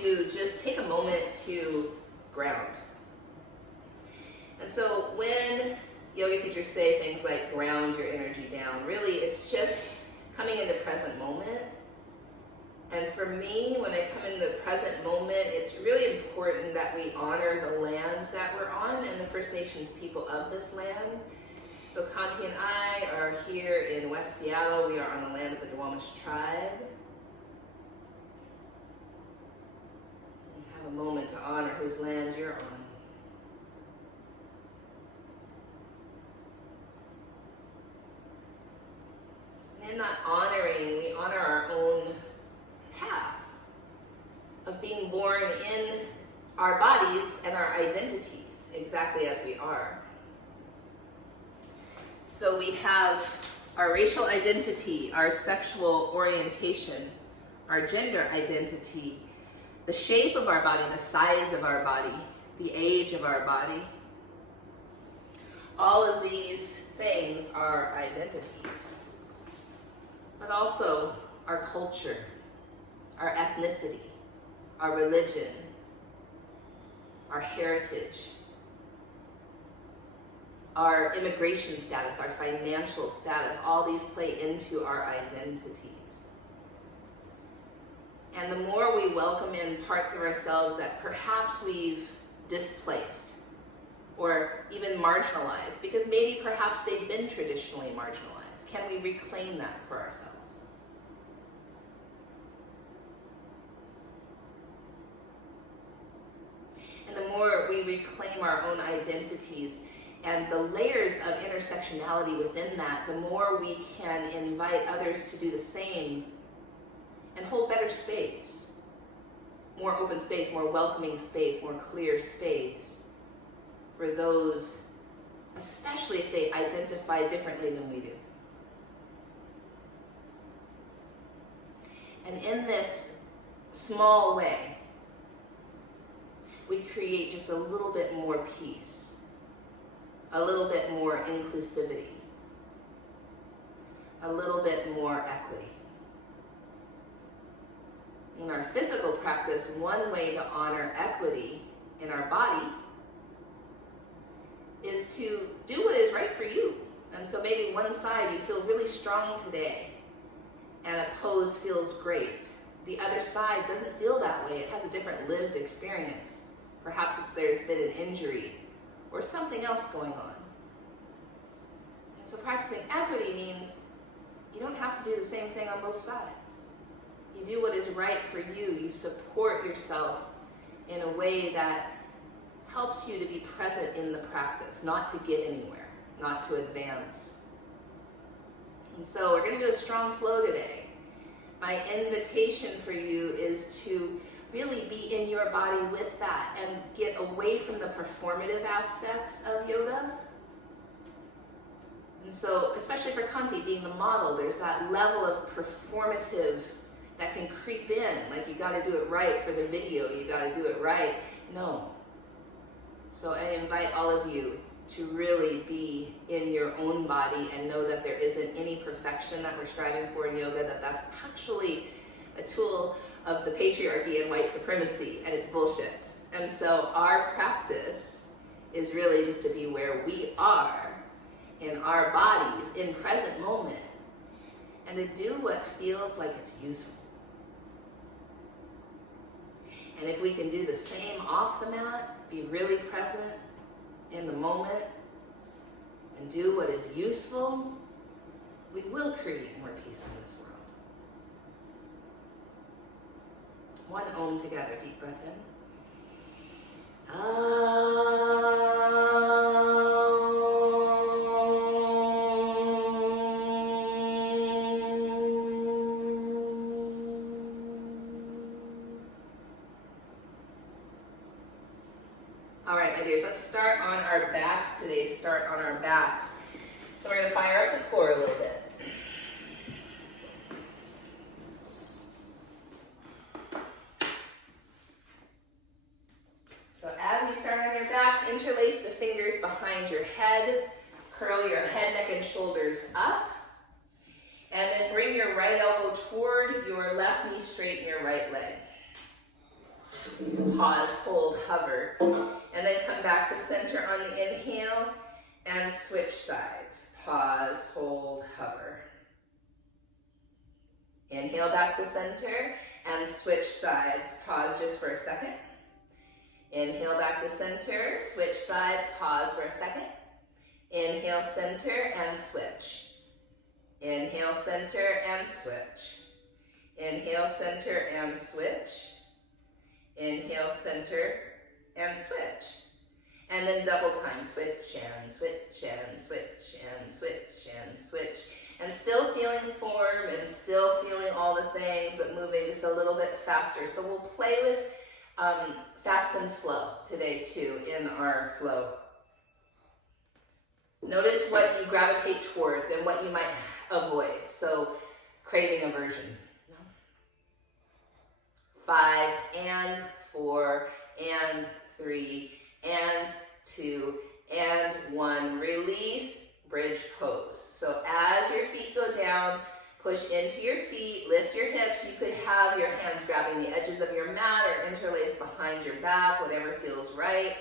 to just take a moment to ground. And so when yoga teachers say things like ground your energy down, really it's just coming into present moment. And for me, when I come in the present moment, it's really important that we honor the land that we're on and the First Nations people of this land. So Kanti and I are here in West Seattle. We are on the land of the Duwamish tribe. We have a moment to honor whose land you're on. And in that honoring, we honor our own path of being born in our bodies and our identities exactly as we are. So we have our racial identity, our sexual orientation, our gender identity, the shape of our body, the size of our body, the age of our body. All of these things are identities, but also our culture, our ethnicity, our religion, our heritage, our immigration status, our financial status. All these play into our identities. And the more we welcome in parts of ourselves that perhaps we've displaced or even marginalized, because maybe perhaps they've been traditionally marginalized, can we reclaim that for ourselves? And the more we reclaim our own identities and the layers of intersectionality within that, the more we can invite others to do the same and hold better space, more open space, more welcoming space, more clear space for those, especially if they identify differently than we do. And in this small way, we create just a little bit more peace, a little bit more inclusivity, a little bit more equity. In our physical practice, one way to honor equity in our body is to do what is right for you. And so maybe one side you feel really strong today and a pose feels great. The other side doesn't feel that way. It has a different lived experience. Perhaps there's been an injury or something else going on. And so practicing equity means you don't have to do the same thing on both sides. You do what is right for you. You support yourself in a way that helps you to be present in the practice, not to get anywhere, not to advance. And so we're going to do a strong flow today. My invitation for you is to really be in your body with that and get away from the performative aspects of yoga. And so, especially for Kanti being the model, there's that level of performative that can creep in, like you gotta do it right for the video, you gotta do it right. No. So I invite all of you to really be in your own body and know that there isn't any perfection that we're striving for in yoga, that that's actually a tool of the patriarchy and white supremacy, and it's bullshit. And so our practice is really just to be where we are in our bodies in present moment and to do what feels like it's useful. And if we can do the same off the mat, be really present in the moment and do what is useful, we will create more peace in this world. One Om together, deep breath in. All right, my dears, let's start on our backs today. Start on our backs. So we're going to fire up the core a little bit. So as you start on your backs, interlace the fingers behind your head, curl your head, neck, and shoulders up, and then bring your right elbow toward your left knee, straighten your right leg. Pause, hold, hover. And then come back to center on the inhale and switch sides. Pause, hold, hover. Inhale back to center and switch sides. Pause just for a second. Inhale back to center, switch sides, pause for a second. Inhale, center, and switch. Inhale, center, and switch. Inhale, center, and switch. Inhale, center, and switch. And then double time, switch and switch and switch and switch and switch. And still feeling form and still feeling all the things, but moving just a little bit faster. So we'll play with fast and slow today too in our flow. Notice what you gravitate towards and what you might avoid. So craving aversion. 5 and 4 and 3 and 2 and 1. Release, bridge pose. So as your feet go down, push into your feet, lift your hips. You could have your hands grabbing the edges of your mat or interlaced behind your back, whatever feels right.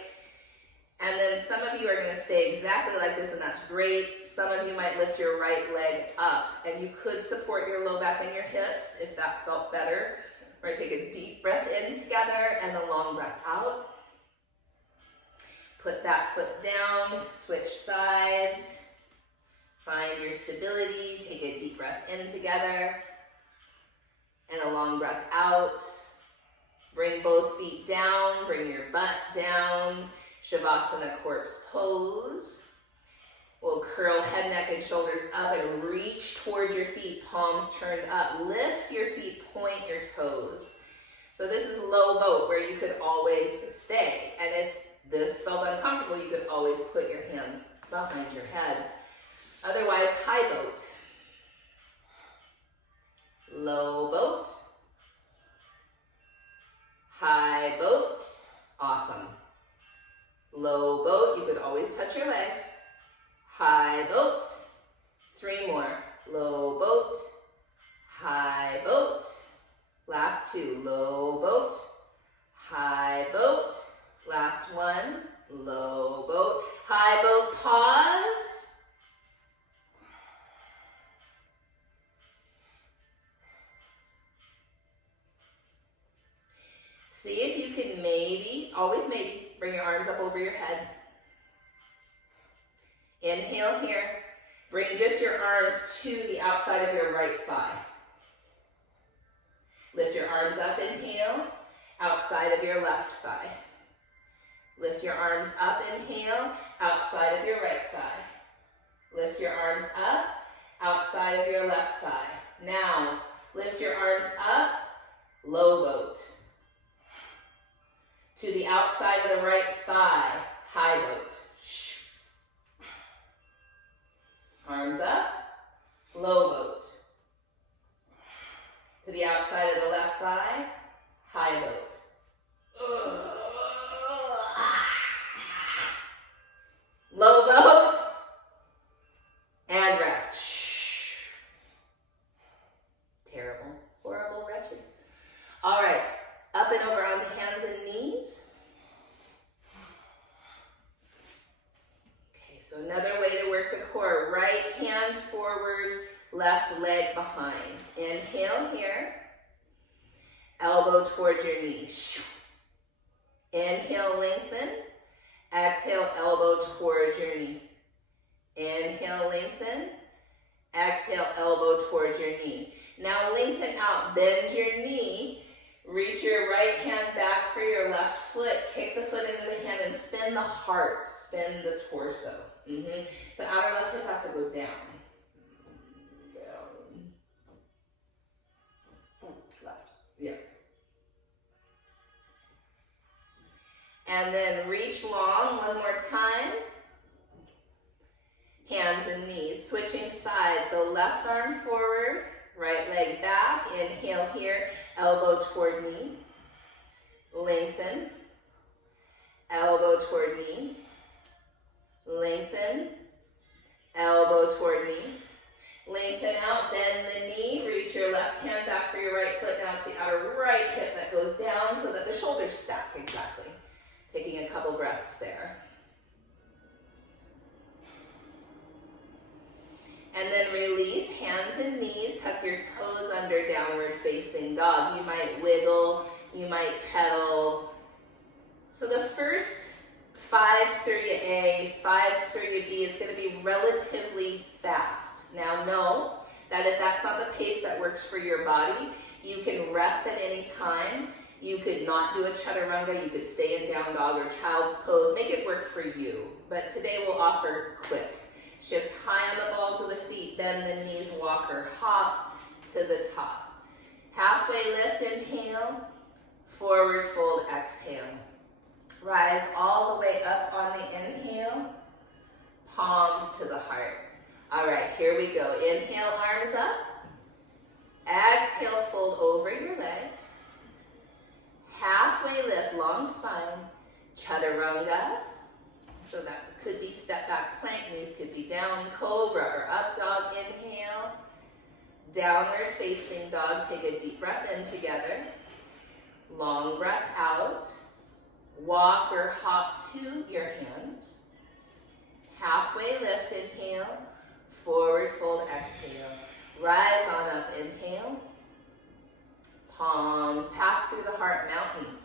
And then some of you are going to stay exactly like this, and that's great. Some of you might lift your right leg up, and you could support your low back and your hips if that felt better. We're going to take a deep breath in together and a long breath out. Put that foot down, switch sides. Find your stability, take a deep breath in together and a long breath out. Bring both feet down, bring your butt down. Shavasana corpse pose. We'll curl head, neck, and shoulders up and reach towards your feet, palms turned up. Lift your feet, point your toes. So this is low boat where you could always stay. And if this felt uncomfortable, you could always put your hands behind your head. Otherwise, high boat. Low boat. High boat. Awesome. Low boat, you could always touch your legs. High boat. 3 more. Low boat. High boat. Last 2. Low boat. High boat. Last 1. Low boat. High boat. Pause. See if you can maybe, always maybe, bring your arms up over your head. Inhale here. Bring just your arms to the outside of your right thigh. Lift your arms up, inhale, outside of your left thigh. Lift your arms up, inhale, outside of your right thigh. Lift your arms up, outside of your left thigh. Now, lift your arms up, low boat. To the outside of the right thigh, high boat. Arms up, low boat. To the outside of the left thigh, high boat. Low boat, and rest. Terrible, horrible, wretched. All right, up and over on hands and knees. Okay, so another way to work the core, right hand forward, left leg behind. Inhale here, elbow towards your knee. Inhale, lengthen. Exhale, elbow towards your knee. Inhale, lengthen. Exhale, elbow towards your knee. Now lengthen out, bend your knee. Reach your right hand back for your left foot. Kick the foot into the hand and spin the heart. Spin the torso. So outer left hip has to go down. Down. Left. Yeah. And then reach long one more time. Hands and knees. Switching sides. So left arm forward. Right leg back. Inhale here. Elbow toward knee. Lengthen. Elbow toward knee. Lengthen. Elbow toward knee. Lengthen out, bend the knee, reach your left hand back for your right foot. Now it's the outer right hip that goes down so that the shoulders stack, exactly. Taking a couple breaths there. And then release, hands and knees, tuck your toes under, downward facing dog. You might wiggle, you might pedal. So the first 5 Surya A, 5 Surya B is going to be relatively fast. Now know that if that's not the pace that works for your body, you can rest at any time. You could not do a chaturanga, you could stay in down dog or child's pose. Make it work for you. But today we'll offer quick. Shift high on the balls of the feet, bend the knees, walk or hop to the top. Halfway lift, inhale, forward fold, exhale. Rise all the way up on the inhale, palms to the heart. All right, here we go. Inhale, arms up. Exhale, fold over your legs. Halfway lift, long spine, chaturanga. So that could be step back plank, knees could be down, cobra or up dog, inhale. Downward facing dog, take a deep breath in together. Long breath out. Walk or hop to your hands. Halfway lift, inhale. Forward fold, exhale. Rise on up, inhale. Palms pass through the heart, mountain.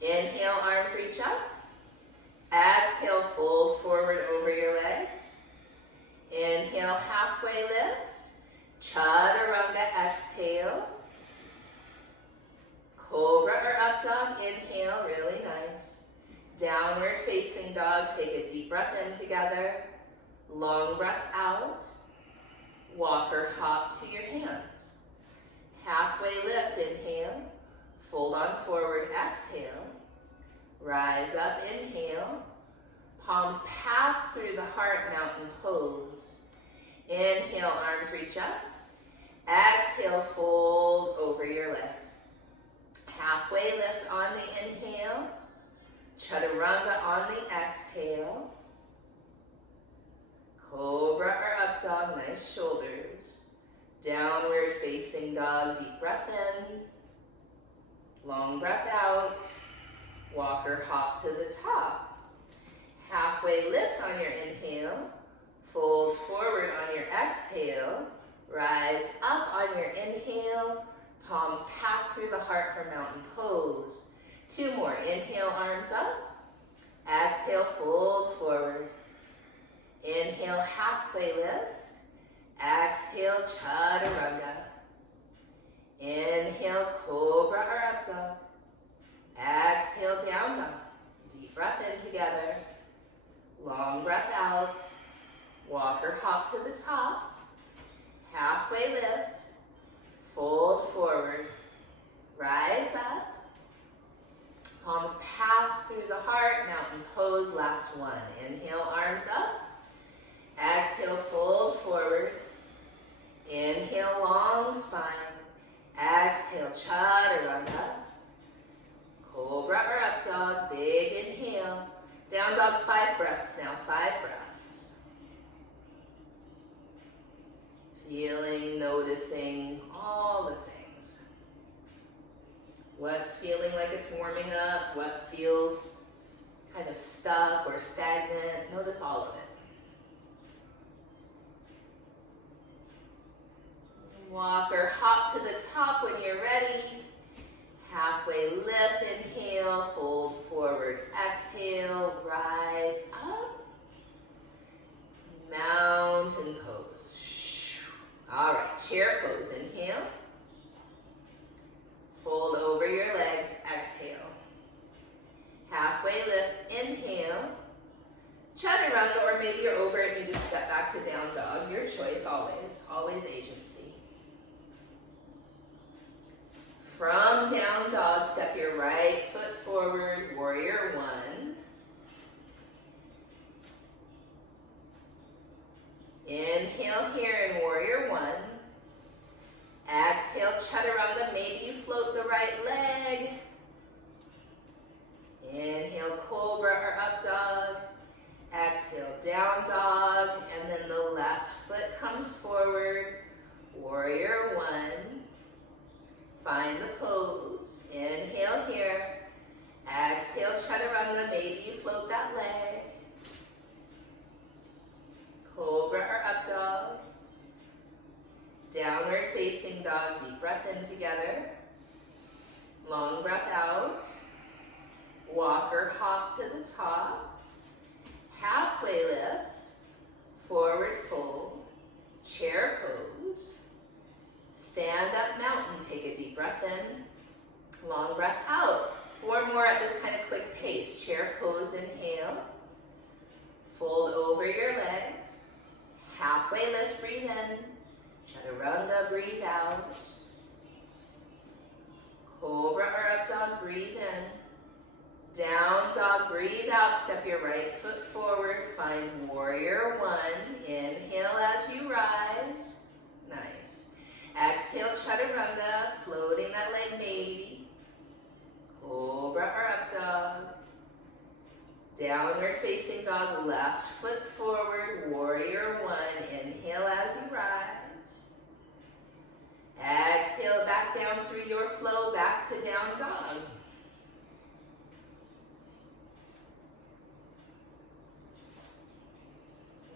Inhale, arms reach up. Exhale, fold forward over your legs. Inhale, halfway lift. Chaturanga, exhale. Cobra or up dog, inhale, really nice. Downward facing dog, take a deep breath in together. Long breath out. Walk or hop to your hands. Halfway lift, inhale. Fold on forward, exhale. Rise up, inhale. Palms pass through the heart, mountain pose. Inhale, arms reach up. Exhale, fold over your legs. Halfway lift on the inhale. Chaturanga on the exhale. Cobra or up dog, nice shoulders. Downward facing dog, deep breath in. Long breath out. Walk or hop to the top. Halfway lift on your inhale. Fold forward on your exhale. Rise up on your inhale. Palms pass through the heart for mountain pose. 2 more. Inhale, arms up. Exhale, fold forward. Inhale, halfway lift. Exhale, chaturanga. Inhale, cobra or up dog. Exhale, down dog. Deep breath in together. Long breath out. Walk or hop to the top. Halfway lift. Fold forward. Rise up. Palms pass through the heart. Mountain pose, last one. Inhale, arms up. Exhale, fold forward. Inhale, long spine. Exhale, chaturanga. Cobra or up dog, big inhale. Down dog, 5 breaths now, 5 breaths. Feeling, noticing all the things. What's feeling like it's warming up? What feels kind of stuck or stagnant? Notice all of it. Walk or hop to the top when you're ready. Halfway lift, inhale, fold forward, exhale, rise up. Mountain pose. All right, chair pose, inhale. Fold over your legs, exhale. Halfway lift, inhale. Chaturanga, or maybe you're over it and you just step back to down dog. Your choice always agency. From down dog, step your right foot forward, warrior 1. Inhale here in warrior 1. Exhale, chaturanga, maybe you float the right leg. Inhale, cobra or up dog. Exhale, down dog, and then the left foot comes forward. Warrior one. Find the pose. Inhale here. Exhale, chaturanga. Maybe you float that leg. Cobra or up dog. Downward facing dog. Deep breath in together. Long breath out. Walk or hop to the top. Halfway lift. Forward fold. Chair pose. Stand up mountain. Take a deep breath in. Long breath out. 4 more at this kind of quick pace. Chair pose, inhale. Fold over your legs. Halfway lift, breathe in. Chaturanga, breathe out. Cobra or up dog, breathe in. Down dog, breathe out. Step your right foot forward. Find warrior one. Inhale as you rise. Nice. Exhale, chaturanga. Floating that leg maybe. Cobra or up dog. Downward facing dog, left foot forward, warrior one. Inhale as you rise. Exhale, back down through your flow, back to down dog.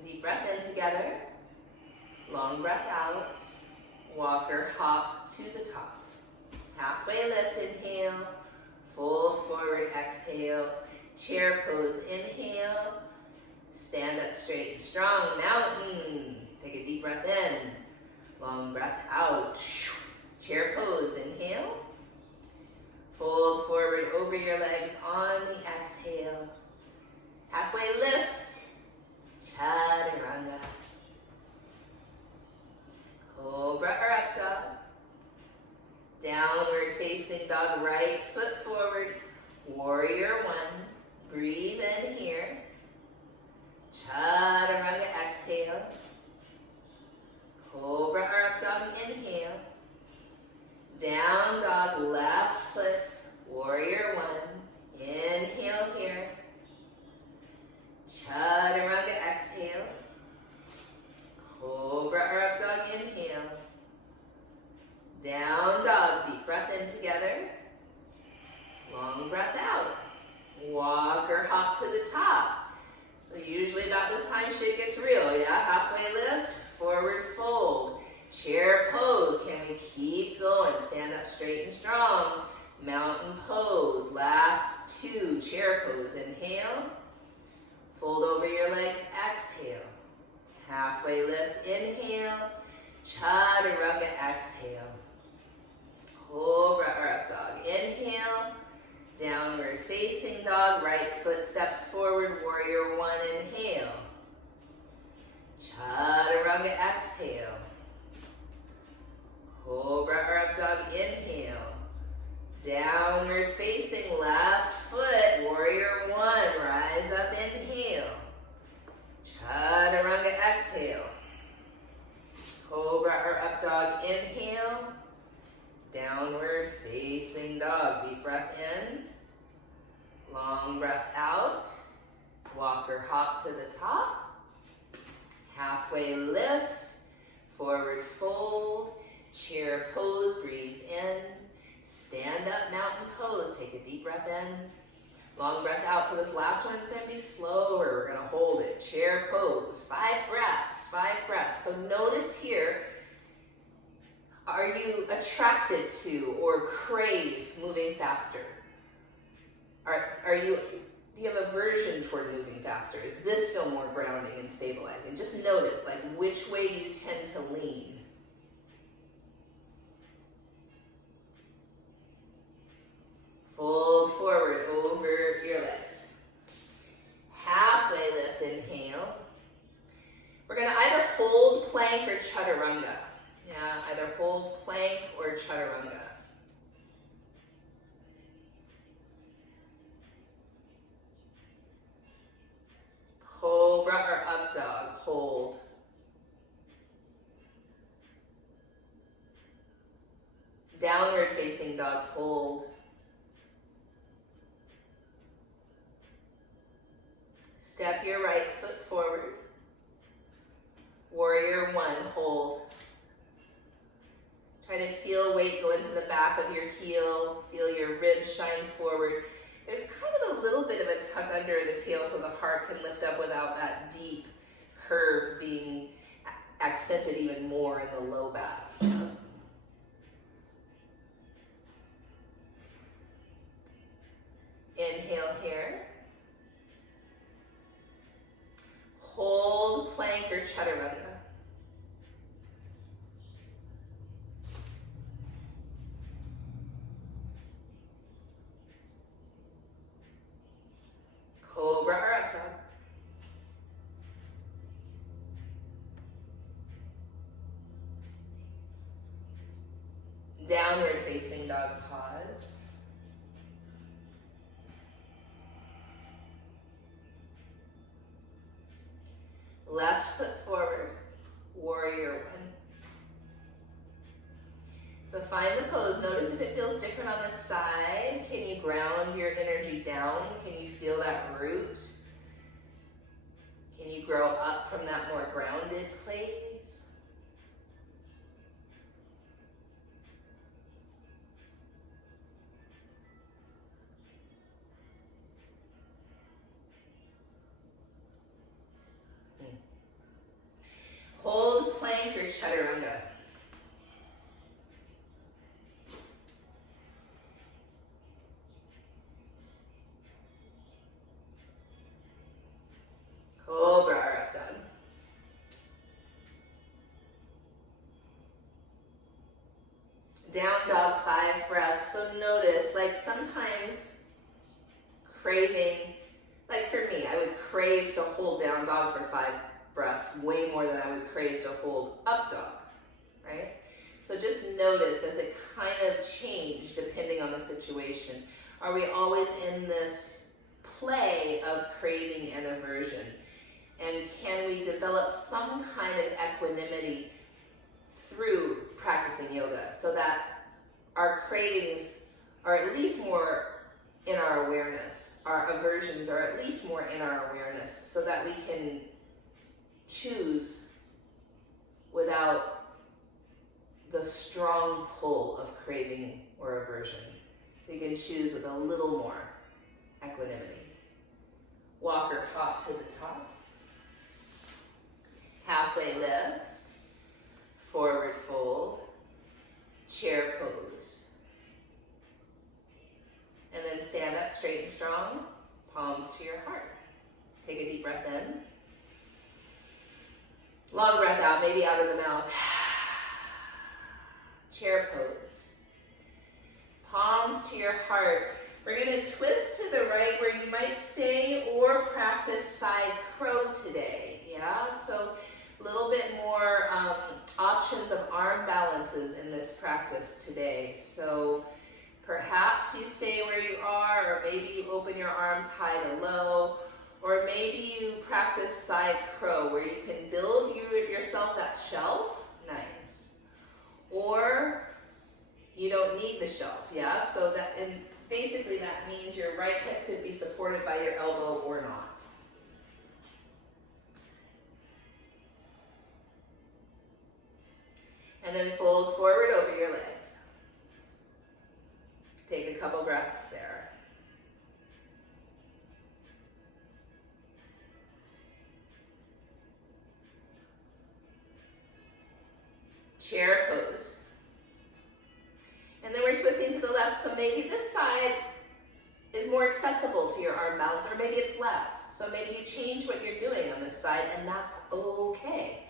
Deep breath in together. Long breath out. Walker hop to the top. Halfway lift, inhale. Fold forward, exhale. Chair pose, inhale. Stand up straight and strong, mountain. Take a deep breath in. Long breath out. Chair pose, inhale. Fold forward over your legs on the exhale. Halfway lift. Chaturanga. Cobra or up dog. Downward facing dog, right foot forward. Warrior one. Breathe in here. Chaturanga, exhale. Cobra or up dog, inhale. Down dog, left foot. Warrior one. Inhale here. Chaturanga, exhale. Cobra or up dog, inhale. Down dog, deep breath in together. Long breath out. Walk or hop to the top. So usually about this time shit gets real, yeah? Halfway lift, forward fold. Chair pose, can we keep going? Stand up straight and strong. Mountain pose, last 2. Chair pose, inhale. Fold over your legs, exhale. Halfway lift, inhale. Chaturanga, exhale. Cobra or up dog, inhale. Downward facing dog, right foot steps forward, warrior one, inhale. Chaturanga, exhale. Cobra or up dog, inhale. Downward facing left foot, warrior one, rise up, inhale. Chaturanga, exhale. Cobra or up dog, inhale. Downward facing dog, deep breath in. Long breath out. Walk or hop to the top. Halfway lift. Forward fold. Chair pose, breathe in. Stand up mountain pose, take a deep breath in. Long breath out. So this last one is going to be slower. We're going to hold it. Chair pose, 5 breaths, 5 breaths. So notice here, are you attracted to or crave moving faster? Do you have aversion toward moving faster? Does this feel more grounding and stabilizing? Just notice, like, which way you tend to lean. Fold forward over your legs. Halfway lift, inhale. We're going to either hold plank or chaturanga. Yeah, either hold plank or chaturanga. Cobra or up dog, hold. Downward facing dog, hold. Step your right foot forward. Warrior one, hold. Try to feel weight go into the back of your heel. Feel your ribs shine forward. There's kind of a little bit of a tuck under the tail so the heart can lift up without that deep curve being accented even more in the low back. Inhale here. Hold plank or chaturanga. Cobra or up dog. Downward facing dog, pause. Left foot forward, warrior one. So find the pose. Notice if it feels different on this side. Can you ground your energy down? Can you feel that root? Can you grow up from that more grounded place? Hold plank or chaturanga. Cobra or up dog. Down dog, 5 breaths. So notice, like sometimes craving, like for me, I would crave to hold down dog for 5 breaths way more than I would crave to hold up dog, right? So just notice, does it kind of change depending on the situation? Are we always in this play of craving and aversion? And can we develop some kind of equanimity through practicing yoga so that our cravings are at least more in our awareness, our aversions are at least more in our awareness, so that we can choose without the strong pull of craving or aversion. We can choose with a little more equanimity. Walk or hop to the top. Halfway lift. Forward fold. Chair pose. And then stand up straight and strong. Palms to your heart. Take a deep breath in. Long breath out, maybe out of the mouth. Chair pose. Palms to your heart. We're going to twist to the right where you might stay or practice side crow today. Yeah, so a little bit more options of arm balances in this practice today. So perhaps you stay where you are, or maybe you open your arms high to low. Or maybe you practice side crow where you can build yourself that shelf. Nice. Or you don't need the shelf, yeah? So that, and basically that means your right hip could be supported by your elbow or not. And then fold forward over your legs. Take a couple breaths there. Chair pose. And then we're twisting to the left, so maybe this side is more accessible to your arm balance, or maybe it's less. So maybe you change what you're doing on this side, and that's okay.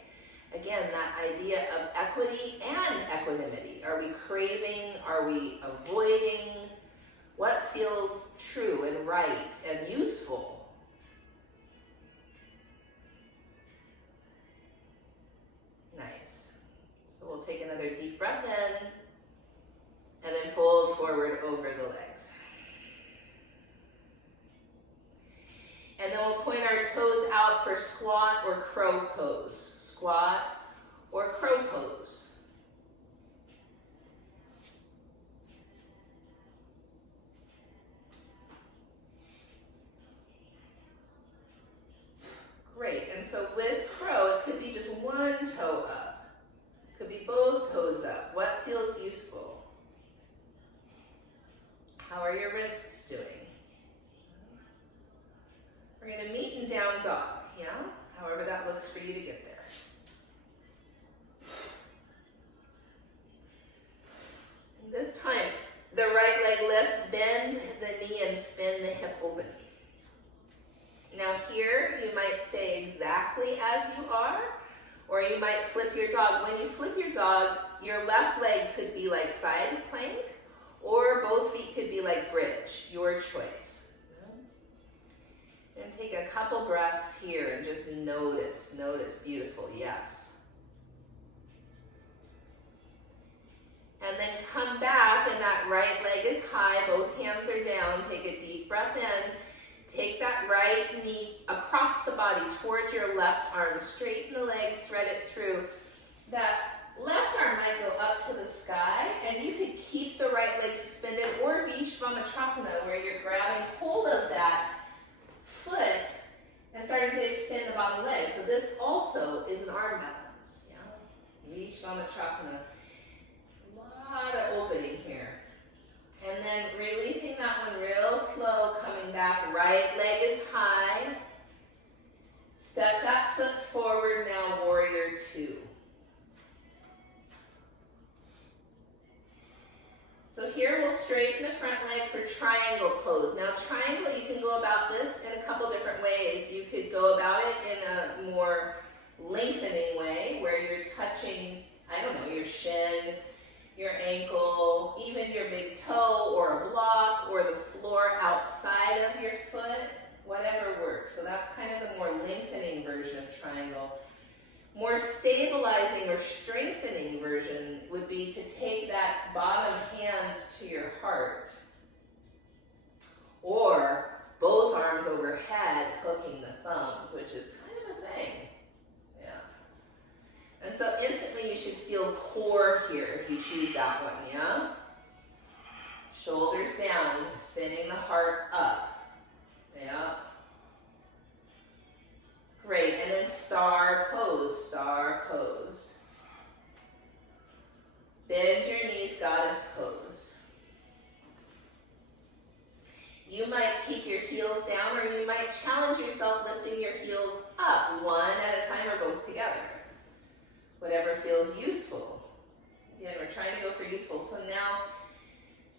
Again, that idea of equity and equanimity. Are we craving? Are we avoiding? What feels true and right and useful? Nice. So we'll take another deep breath in, and then fold forward over the legs. And then we'll point our toes out for squat or crow pose. Squat or crow pose. And so with crow, it could be just one toe up. It could be both toes up. What feels useful? How are your wrists doing? We're going to meet in down dog, yeah? However that looks for you to get there. And this time, the right leg lifts, bend the knee and spin the hip open. Now here, you might stay exactly as you are, or you might flip your dog. When you flip your dog, your left leg could be like side plank, or both feet could be like bridge, your choice. And take a couple breaths here and just notice, beautiful, yes. And then come back and that right leg is high, both hands are down, take a deep breath in. Take that right knee across the body towards your left arm, straighten the leg, thread it through. That left arm might go up to the sky, and you could keep the right leg suspended, or Vishvamottesana, where you're grabbing hold of that foot and starting to extend the bottom leg. So this also is an arm balance. Yeah? Vishvamottesana. A lot of opening here. And then releasing that one real slow, coming back. Right leg is high. Step that foot forward, now warrior two. So here we'll straighten the front leg for triangle pose. Now triangle, you can go about this in a couple different ways. You could go about it in a more lengthening way where you're touching, I don't know, your shin, your ankle, even your big toe or a block or the floor outside of your foot, whatever works. So that's kind of the more lengthening version of triangle. More stabilizing or strengthening version would be to take that bottom hand to your heart, or both arms overhead, hooking the thumbs, which is kind of a thing. Yeah. And so instantly you should feel core here if you choose that one, yeah? Shoulders down, spinning the heart up. Yeah. Great, and then star pose, star pose. Bend your knees, goddess pose. You might keep your heels down, or you might challenge yourself lifting your heels up, one at a time or both together. Whatever feels useful. Again, we're trying to go for useful. So now,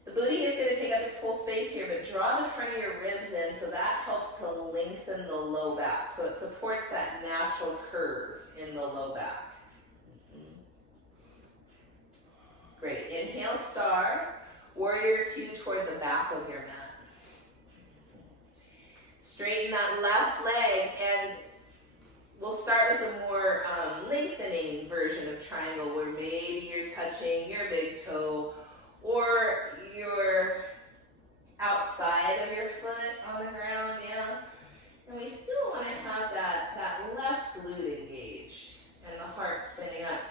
the booty is going to take up its whole space here, but draw the front of your ribs in, so that helps to lengthen the low back. So it supports that natural curve in the low back. Great. Inhale, star. Warrior two toward the back of your mat. Straighten that left leg, and we'll start with a more lengthening version of triangle, where maybe you're touching your big toe, or you're outside of your foot on the ground, yeah? And we still want to have that left glute engaged and the heart spinning up.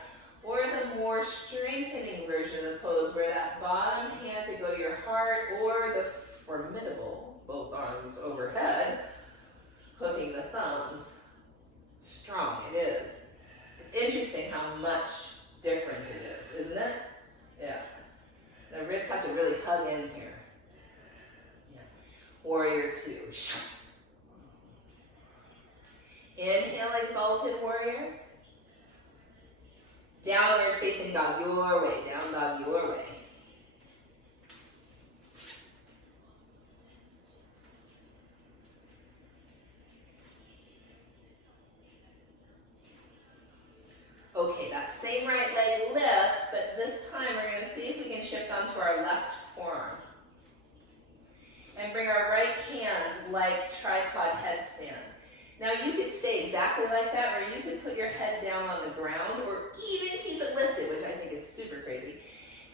Or the more strengthening version of the pose, where that bottom hand could go to your heart, or the formidable, both arms overhead, hooking the thumbs. Strong, it is. It's interesting how much different it is, isn't it? Yeah. The ribs have to really hug in here. Yeah. Warrior two. Inhale, exalted warrior. Downward facing dog your way. Down dog your way. Okay, that same right leg lifts, but this time we're going to see if we can shift onto our left forearm. And bring our right hand like tripod headstand. Now you could stay exactly like that, or you could put your head down on the ground, or even keep it lifted, which I think is super crazy.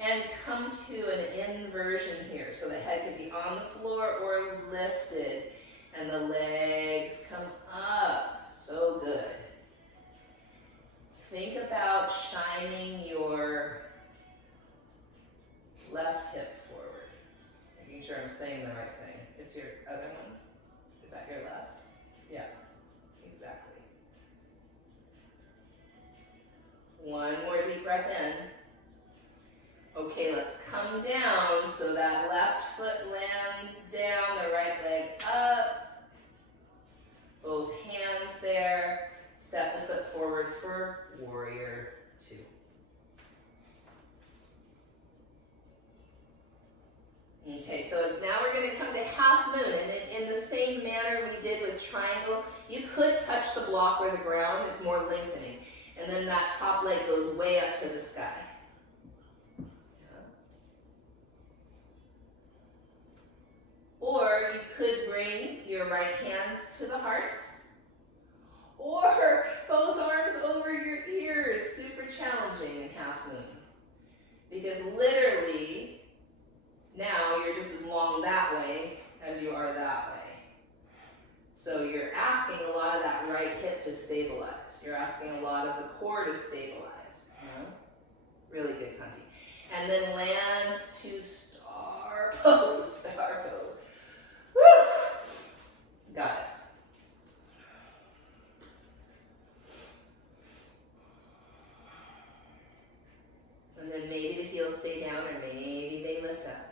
And come to an inversion here. So the head could be on the floor or lifted, and the legs come up. So good. Think about shining your left hip forward. Making sure I'm saying the right thing. Is your other one? Is that your left? Yeah, exactly. One more deep breath in. Okay, let's come down so that left foot lands down, the right leg up. Both hands there. Step the foot forward for warrior two. Okay, so now we're going to come to half moon, and in the same manner we did with triangle, you could touch the block or the ground, it's more lengthening. And then that top leg goes way up to the sky. Or you could bring your right hand to the heart, or both arms over your ears. Super challenging in half moon. Because literally, now you're just as long that way as you are that way. So you're asking a lot of that right hip to stabilize. You're asking a lot of the core to stabilize. Really good, Kanti. And then land to star pose. Star pose. Woo! Guys. And then maybe the heels stay down or maybe they lift up.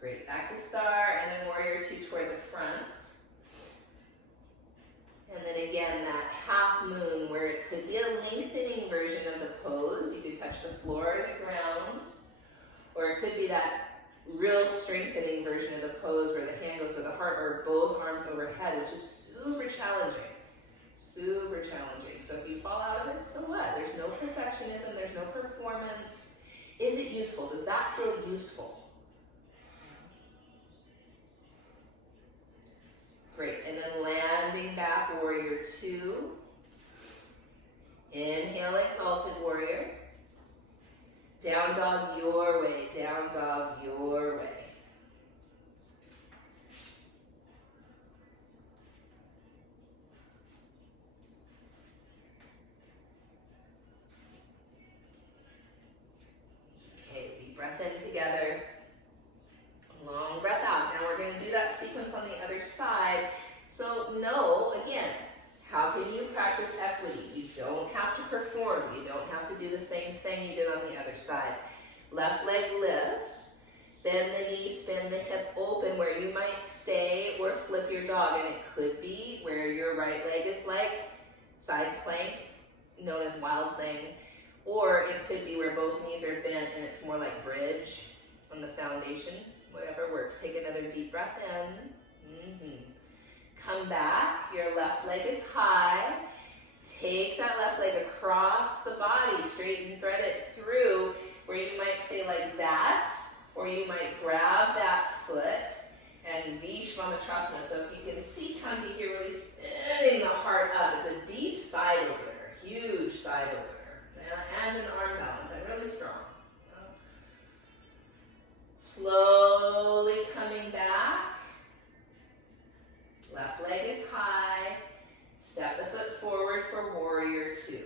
Great, back to star, and then warrior two toward the front. And then again, that half moon where it could be a lengthening version of the pose. You could touch the floor or the ground. Or it could be that real strengthening version of the pose where the hand goes to the heart or both arms overhead, which is super challenging. Super challenging. So if you fall out of it, so what? There's no perfectionism, there's no performance. Is it useful? Does that feel useful? Great, and then landing back, warrior two. Inhale, exalted warrior. Down dog your way, down dog your way. Okay, deep breath in together. Long breath out. Now we're going to do that sequence on the other side. So know, again, how can you practice equity? You don't have to perform. You don't have to do the same thing you did on the other side. Left leg lifts. Bend the knee, spin the hip open where you might stay or flip your dog. And it could be where your right leg is like side plank. It's known as wild thing. Or it could be where both knees are bent and it's more like bridge on the foundation. Whatever works. Take another deep breath in. Come back. Your left leg is high. Take that left leg across the body. Straighten, thread it through where you might stay like that, or you might grab that foot and Vishwamitrasana. So if you can see Kanti here really spinning the heart up. It's a deep side opener, huge side opener, and an arm balance, and really strong. Slowly coming back. Left leg is high. Step the foot forward for warrior two.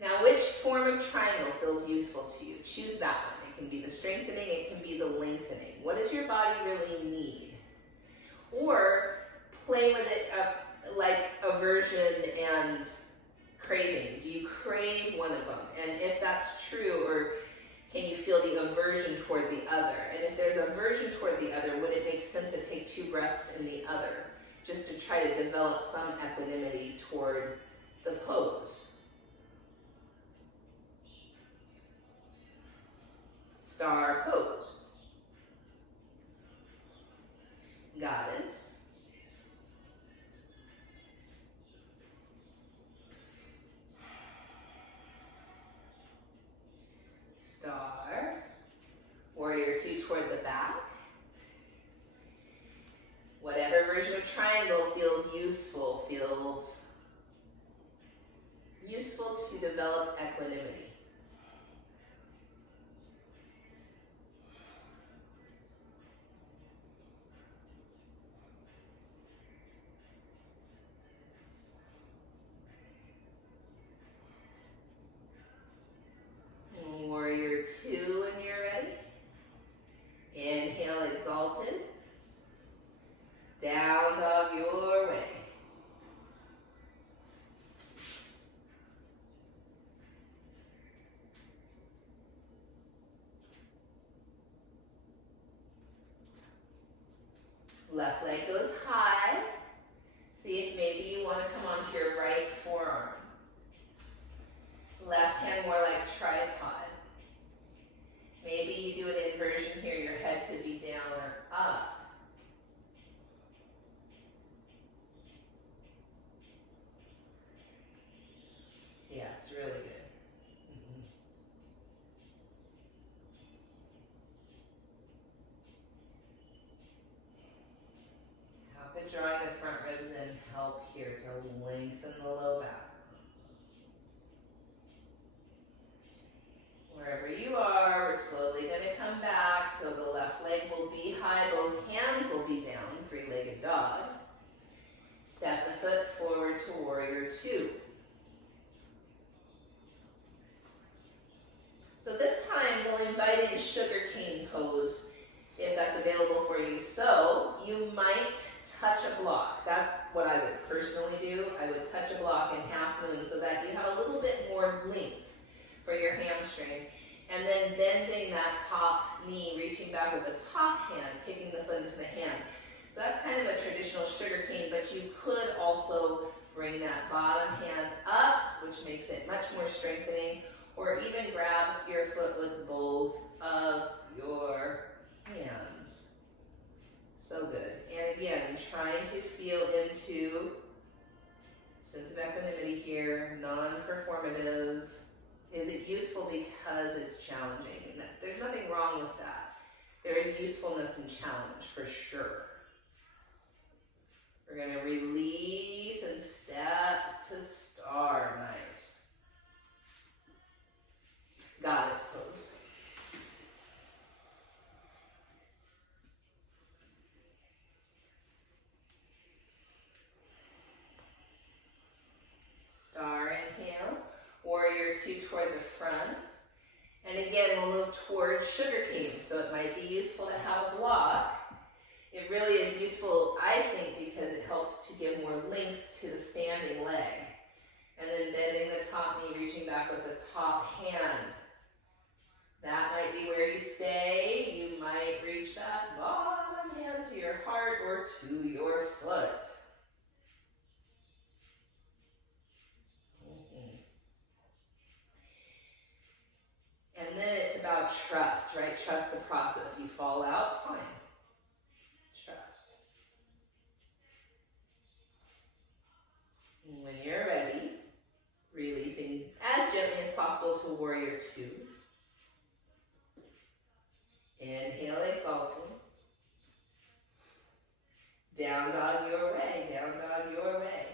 Now, which form of triangle feels useful to you? Choose that one. It can be the strengthening, it can be the lengthening. What does your body really need? Or play with it like aversion and craving. Do you crave one of them? And if that's true, or can you feel the aversion toward the other? And if there's aversion toward the other, would it make sense to take 2 breaths in the other, just to try to develop some equanimity toward the pose? Star pose. Goddess. Star. Warrior two toward the back. Whatever version of triangle feels useful to develop equanimity. Warrior two when you're ready. Left leg goes high. See if maybe you want to come onto your right forearm. Left hand more like tripod. Maybe you do an inversion here. Your head could be down or up. Yes, really good. How could drawing the front ribs in help here to lengthen the low back? Wherever you are, we're slowly going to come back. So the left leg will be high, both hands will be down, three-legged dog. Step the foot forward to warrior two. So this time we'll invite in sugar cane pose if that's available for you. So you might touch a block. That's what I would personally do. I would touch a block in half moon so that you have a little bit more length for your hamstring. And then bending that top knee, reaching back with the top hand, kicking the foot into the hand. So that's kind of a traditional sugar cane, but you could also bring that bottom hand up, which makes it much more strengthening, or even grab your foot with both of your hands. So good. And again, trying to feel into sense of equanimity here, non-performative. Is it useful because it's challenging? And there's nothing wrong with that. There is usefulness in challenge for sure. We're going to release and step to star. Nice. Goddess pose. Star inhale. Warrior two toward the front. And again, we'll move towards sugar cane. So it might be useful to have a block. It really is useful, I think, because it helps to give more length to the standing leg. And then bending the top knee, reaching back with the top hand. That might be where you stay. You might reach that bottom hand to your heart or to your foot. And then it's about trust, right? Trust the process. You fall out, fine. Trust. And when you're ready, releasing as gently as possible to warrior two. Inhale, exalting. Down dog your way, down dog your way.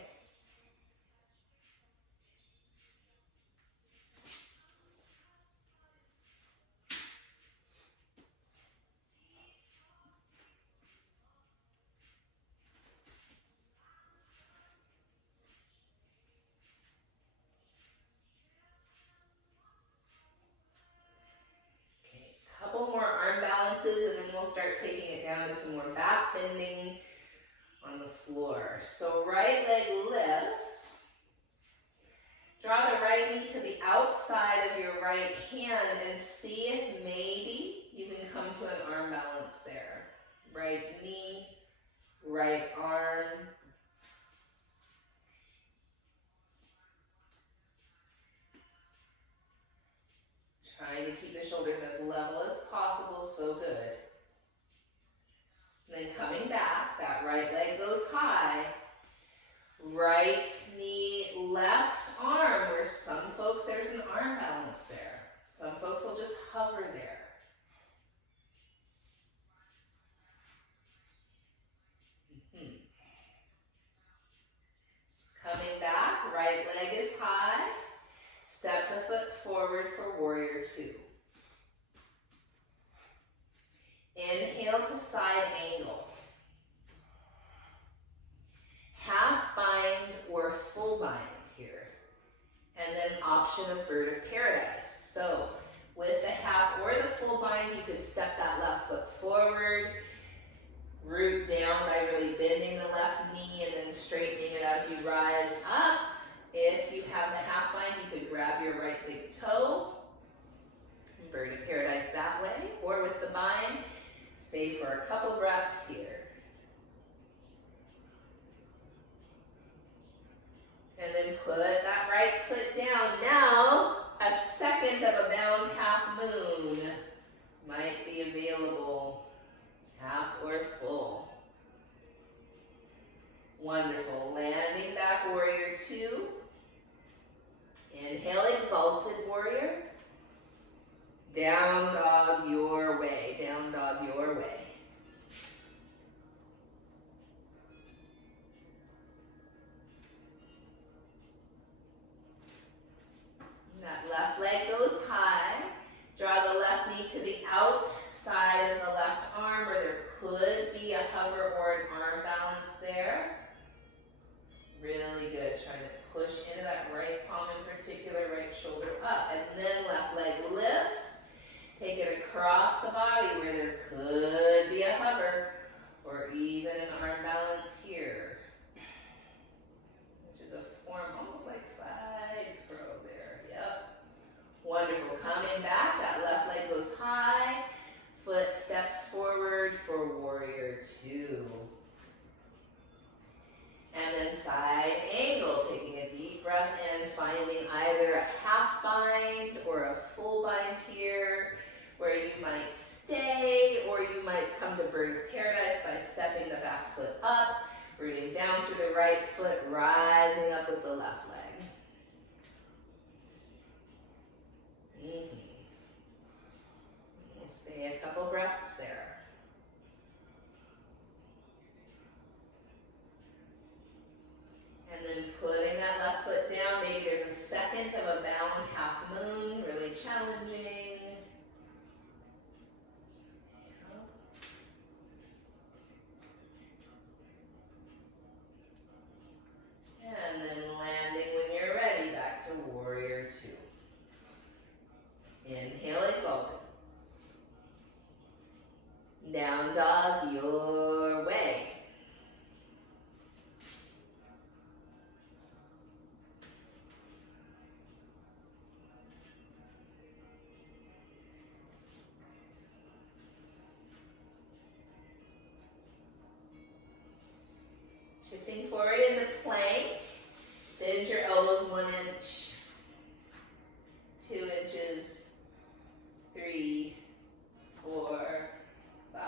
Couple more arm balances and then we'll start taking it down to some more back bending on the floor. So right leg lifts. Draw the right knee to the outside of your right hand and see if maybe you can come to an arm balance there. Right knee, right arm. Trying to keep the shoulders as level as possible, so good. And then coming back, that right leg goes high. Right knee, left arm, where some folks, there's an arm balance there. Some folks will just hover there. Coming back, right leg is high. Step the foot forward for warrior two. Inhale to side angle. Half bind or full bind here. And then option of bird of paradise. So with the half or the full bind, you could step that left foot forward, root down by really bending the left knee and then straightening it as you rise up. If you have the half bind, you could grab your right big toe, bird of paradise that way, or with the bind, stay for a couple breaths here. then put that right foot down. Now, a second of a bound half moon might be available, half or full. Wonderful. Landing back, warrior two. Inhale, exalted warrior. Down dog your way, down dog your way. That left leg goes high. Draw the left knee to the outside of the left arm, or there could be a hover or an arm balance there. Really good. Trying to push into that right palm in particular, right shoulder up. And then left leg lifts. Take it across the body where there could be a hover or even an arm balance here, which is a form almost like side crow there. Yep. Wonderful. Coming back, that left leg goes high. Foot steps forward for warrior two. And then side angle, taking a deep breath in, finding either a half bind or a full bind here, where you might stay, or you might come to bird of paradise by stepping the back foot up, rooting down through the right foot, rising up with the left leg. We'll stay a couple breaths there. And then putting that left foot down, maybe there's a second of a bound half moon, really challenging. And then landing when you're ready, back to warrior two. Inhale, exalted. Down dog your way. Shifting forward into plank. Bend your elbows 1 inch, 2 inches, 3, 4, 5,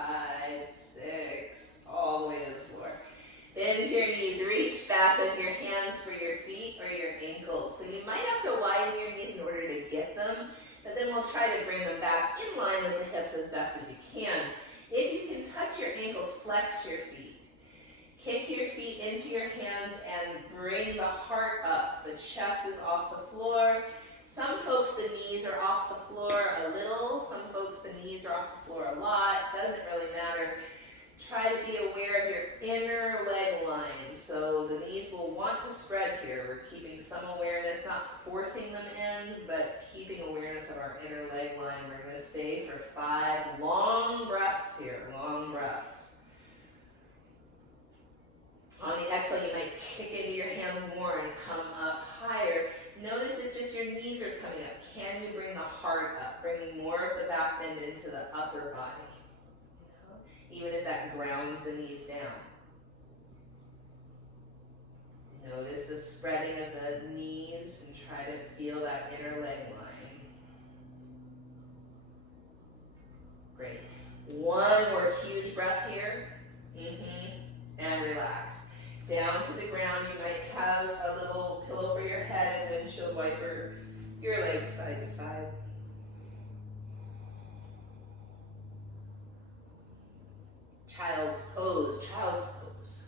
6, all the way to the floor. Bend your knees, reach back with your hands for your feet or your ankles. So you might have to widen your knees in order to get them, but then we'll try to bring them back in line with the hips as best as you can. If you can touch your ankles, flex your feet. Kick your feet into your hands and bring the heart up. The chest is off the floor. Some folks, the knees are off the floor a little. Some folks, the knees are off the floor a lot. Doesn't really matter. Try to be aware of your inner leg line. So the knees will want to spread here. We're keeping some awareness, not forcing them in, but keeping awareness of our inner leg line. We're going to stay for 5 long breaths here, long breaths. On the exhale, you might kick into your hands more and come up higher. Notice if just your knees are coming up. Can you bring the heart up, bringing more of the back bend into the upper body? Even if that grounds the knees down. Notice the spreading of the knees and try to feel that inner leg line. Great. One more huge breath here. And relax. Down to the ground, you might have a little pillow for your head and windshield wiper your legs side to side. Child's pose, child's pose.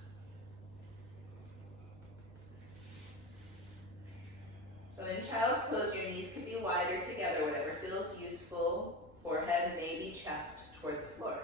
So in child's pose, your knees could be wider together, whatever feels useful. Forehead, maybe chest toward the floor.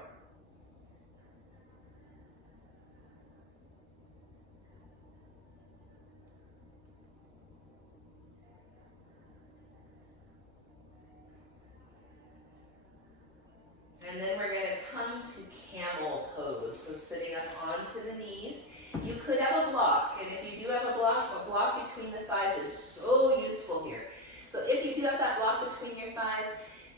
And then we're going to come to camel pose. So sitting up onto the knees. You could have a block, and if you do have a block between the thighs is so useful here. So if you do have that block between your thighs,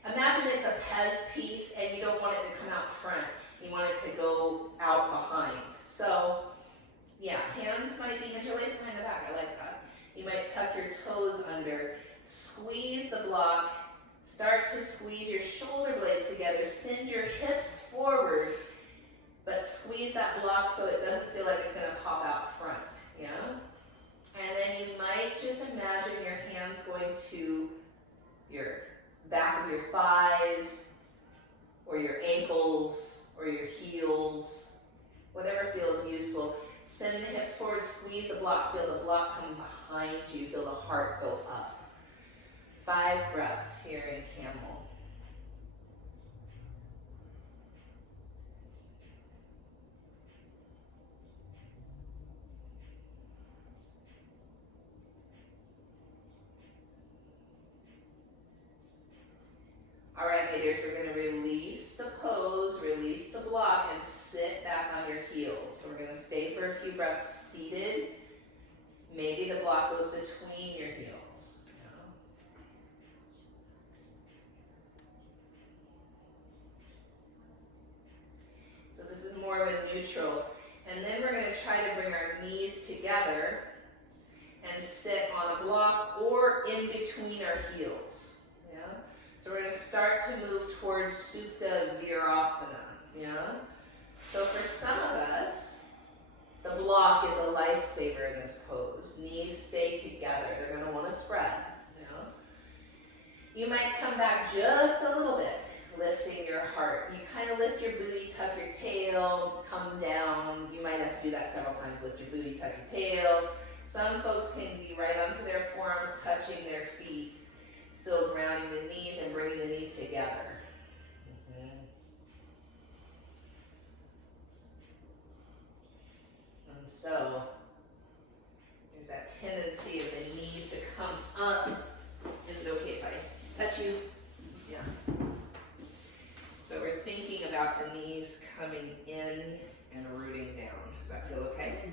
imagine it's a Pez piece and you don't want it to come out front. You want it to go out behind. So yeah, hands might be interlaced behind the back. I like that. You might tuck your toes under. Squeeze the block. Start to squeeze your shoulder blades together. Send your hips forward, but squeeze that block so it doesn't feel like it's going to pop out front, yeah? And then you might just imagine your hands going to your back of your thighs, or your ankles, or your heels, whatever feels useful. Send the hips forward, squeeze the block, feel the block come behind you, feel the heart go up. 5 breaths here in camel. All right, my dears, we're going to release the pose, release the block, and sit back on your heels. So we're going to stay for a few breaths seated. Maybe the block goes between your heels. So this is more of a neutral. And then we're going to try to bring our knees together and sit on a block or in between our heels. So we're going to start to move towards Supta Virasana, yeah? So for some of us, the block is a lifesaver in this pose. Knees stay together. They're going to want to spread, you know? You might come back just a little bit, lifting your heart. You kind of lift your booty, tuck your tail, come down. You might have to do that several times. Lift your booty, tuck your tail. Some folks can be right onto their forearms, touching their feet. Still grounding the knees and bringing the knees together. And so, there's that tendency of the knees to come up. Is it okay if I touch you? Yeah. So we're thinking about the knees coming in and rooting down. Does that feel okay? Okay.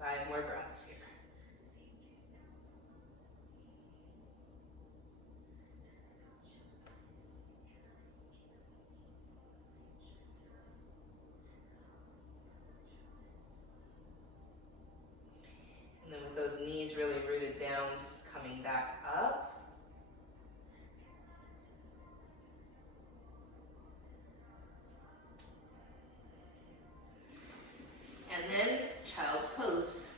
5 more breaths here. And then with those knees really rooted down, coming back up. And then child's pose.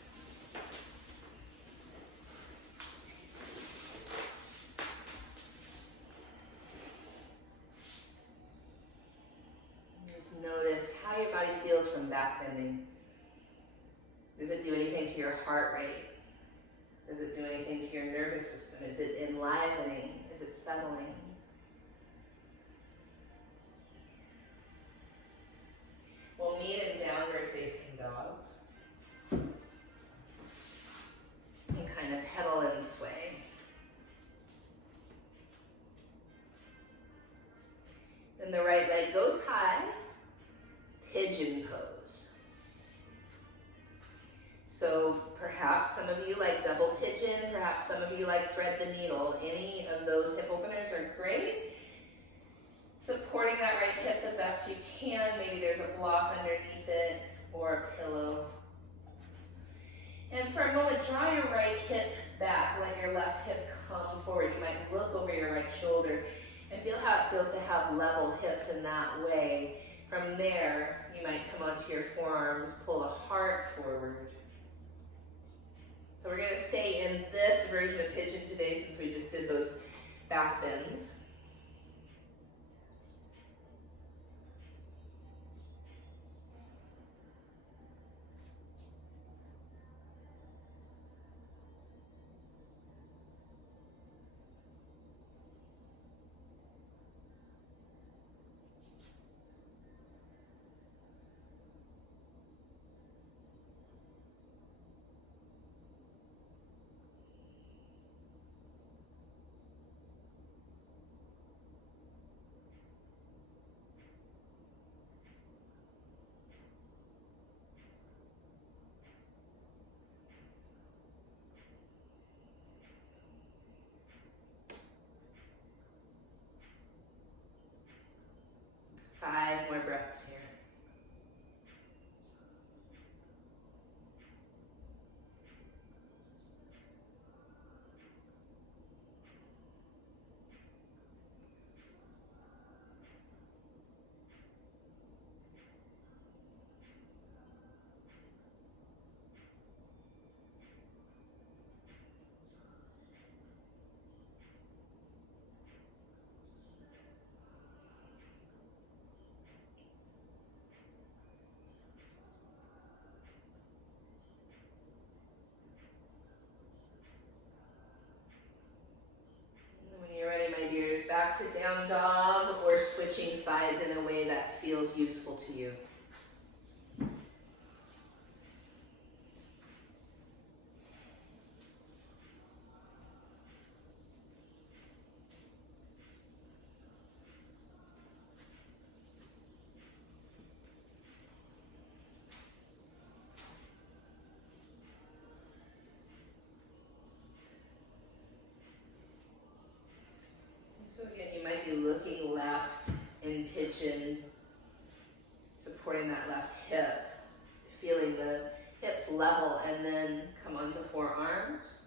Just notice how your body feels from back bending. Does it do anything to your heart rate? Does it do anything to your nervous system? Is it enlivening? Is it settling? We'll meet in downward facing dog. And kind of pedal and sway. Then the right leg goes high, pigeon pose. So perhaps some of you like double pigeon, perhaps some of you like thread the needle. Any of those hip openers are great. Supporting that right hip the best you can. Maybe there's a block underneath it or a pillow. And for a moment, draw your right hip back. Let your left hip come forward. You might look over your right shoulder and feel how it feels to have level hips in that way. From there, you might come onto your forearms, pull the heart forward. So we're going to stay in this version of pigeon today since we just did those back bends. Five more breaths here. feels useful to you. So again, you might be looking left in pigeon, supporting that left hip, feeling the hips level, and then come onto forearms.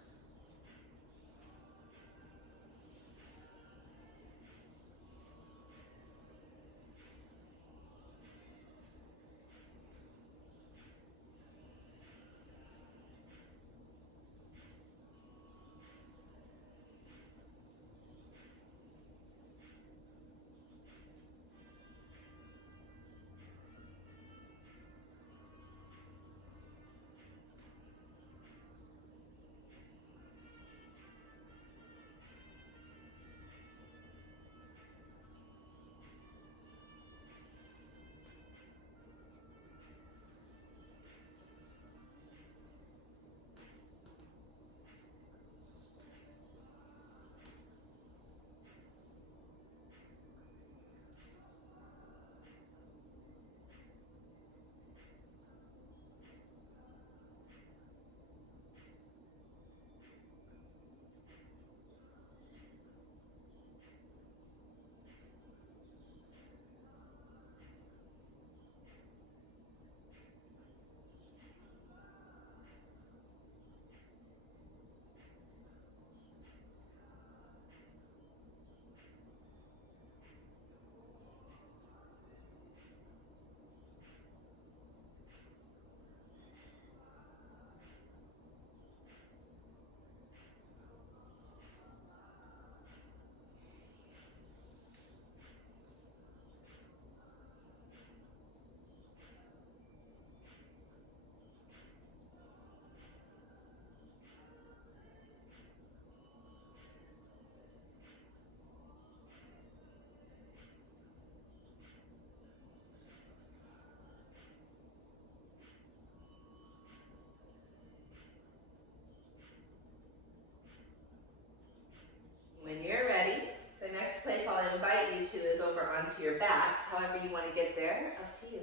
When you're ready, the next place I'll invite you to is over onto your backs. However you want to get there, up to you.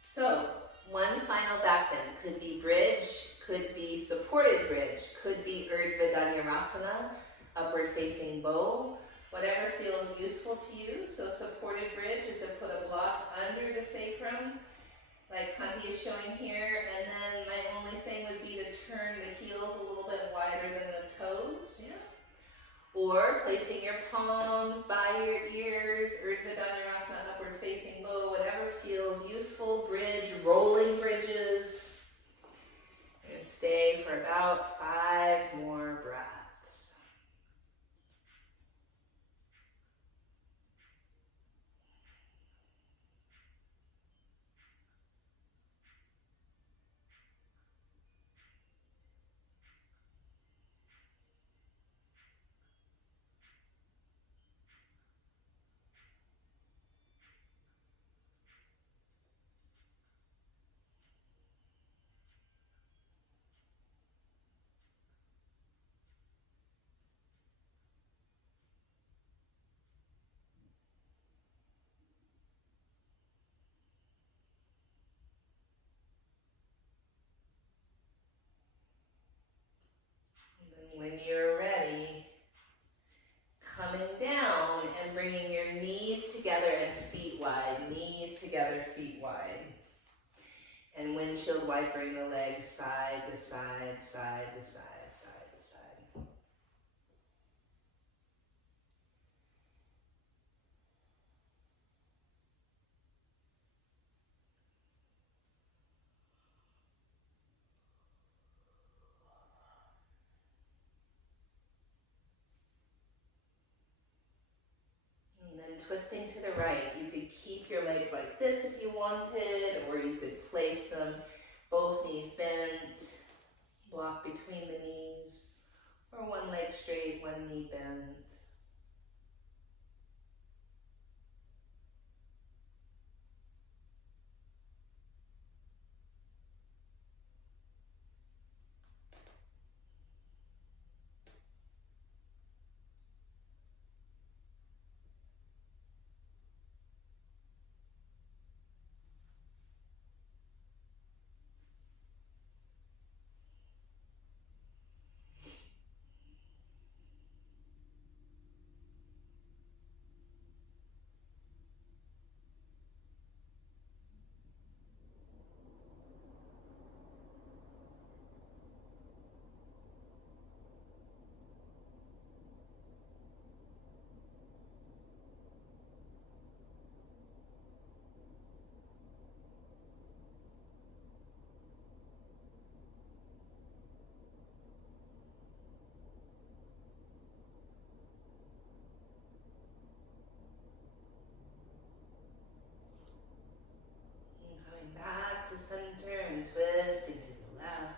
So, one final back bend. Could be bridge, could be supported bridge, could be Urdhva Dhanurasana, upward facing bow, whatever feels useful to you. So supported bridge is to put a block under the sacrum, like Kanti is showing here, and then my only thing would be to turn the heels a little bit wider than the toes, yeah? Or placing your palms by your ears, Urdhva Dhanurasana, upward facing bow, whatever feels useful. Bridge, rolling bridges. You're going to stay for about 5 more breaths. When you're ready, coming down and bringing your knees together and feet wide. Knees together, feet wide. And windshield wipering the legs side to side, side to side, side to side. then twisting to the right. You could keep your legs like this if you wanted, or you could place them both knees bent, block between the knees, or one leg straight, one knee bent. Coming back to center and twisting to the left.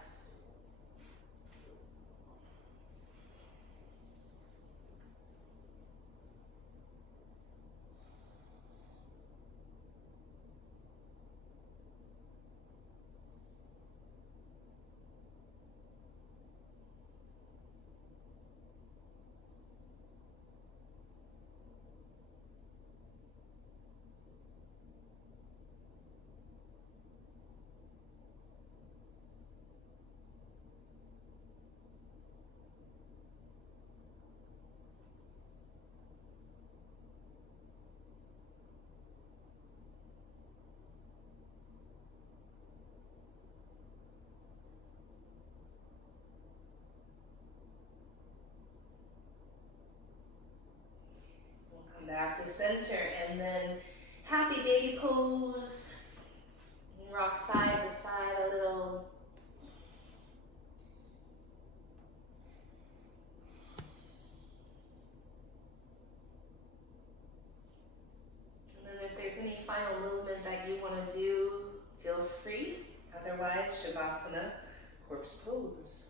Come back to center, and then happy baby pose. Rock side to side a little. And then if there's any final movement that you want to do, feel free. Otherwise, Shavasana, corpse pose.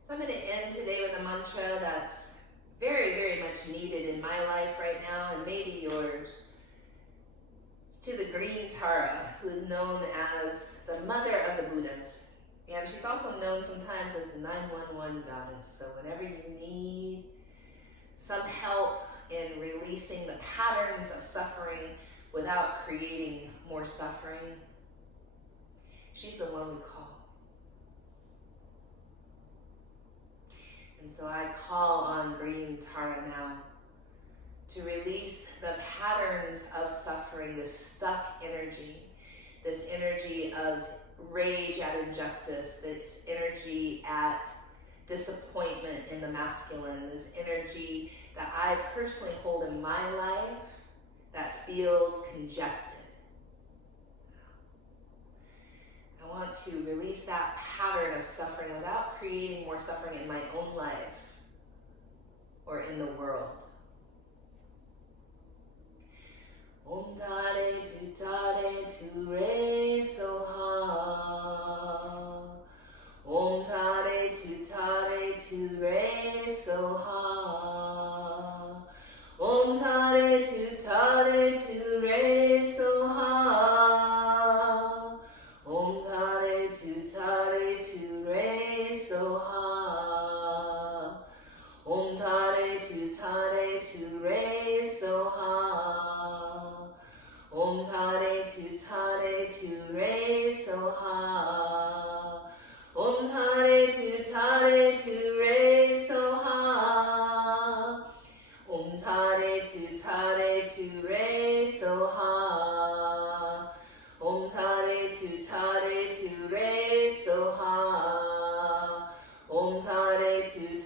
So I'm going to end today with a mantra that's very, very much needed in my life right now, and maybe yours. It's to the Green Tara, who is known as the mother of the Buddhas. And she's also known sometimes as the 911 goddess. So whenever you need some help in releasing the patterns of suffering without creating more suffering, she's the one we call. And so I call on Green Tara now to release the patterns of suffering, this stuck energy, this energy of rage at injustice, this energy at disappointment in the masculine, this energy that I personally hold in my life that feels congested. I want to release that pattern of suffering without creating more suffering in my own life or in the world. Om Tare Tu Re Soha. Om Tare Tu Re Soha. Om Tare Tu Re Soha. Om Tare Tu Re Soha. Om Tare Tu Re Soha. Om Tare Tu Re Soha. Om Tare Tu Re Soha. Om Tare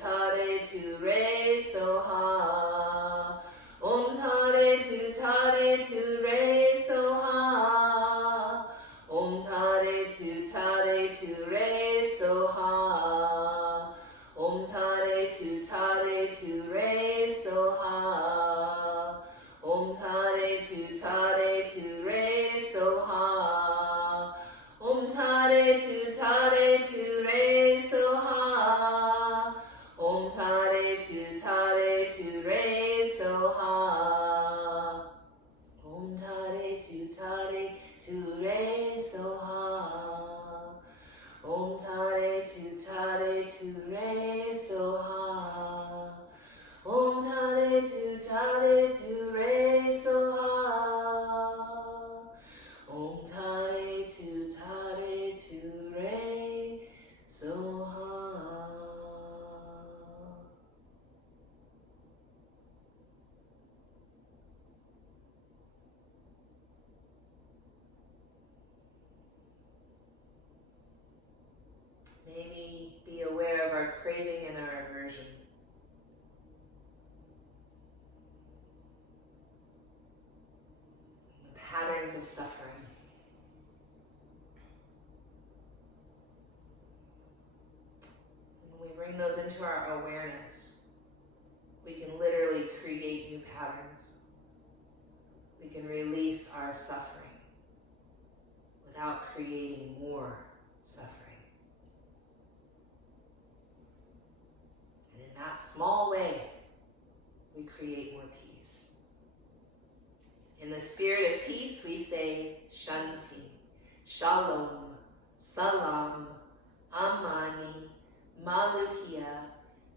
tare tu re soha. Om tare tu re soha. Om tare tu re soha. Om tare tu re soha. Om tare tu re soha. Om tare tu re soha. Om tare tu re soha. Om tare tu re soha. Om tare tu re soha. Om tare tu re soha. Om tare tu re soha. Maybe be aware of our craving and our aversion. The patterns of suffering. When we bring those into our awareness, we can literally create new patterns. We can release our suffering without creating more suffering. And in that small way, we create more peace. In the spirit of peace, we say Shanti, Shalom, Salam, Amani, Maluhia,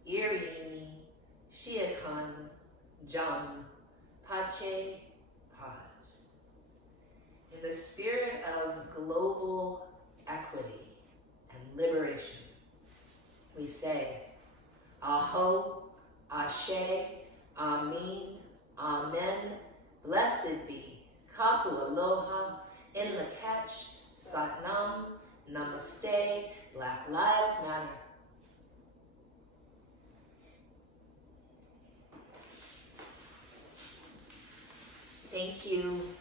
Irini, Shiakan, Jam, Pache, Paz. In the spirit of global equity and liberation, we say Aho, Ashe, Amin, Amen, blessed be, Kapu Aloha, in Lakach, Satnam, Namaste, Black Lives Matter. Thank you.